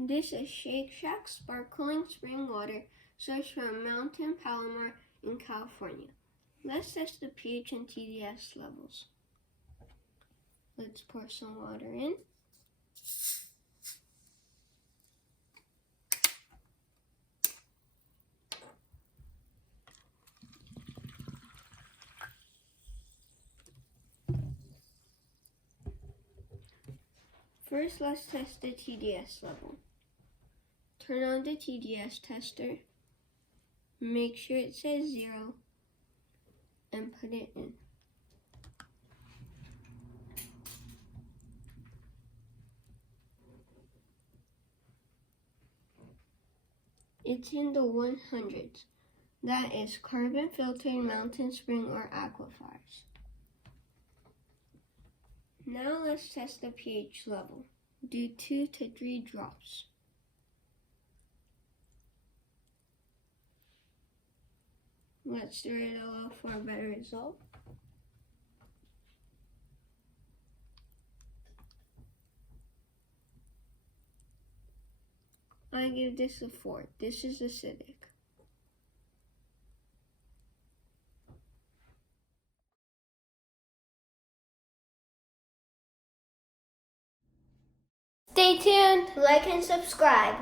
This is Shake Shack sparkling spring water sourced from Mountain Palomar in California. Let's test the pH and TDS levels. Let's pour some water in. First, let's test the TDS level. Turn on the TDS tester, make sure it says 0, and put it in. It's in the 100s. That is carbon filtered mountain spring or aquifers. Now let's test the pH level. Do 2 to 3 drops. Let's stir it a little for a better result. I give this a 4. This is acidic. Stay tuned, like and subscribe.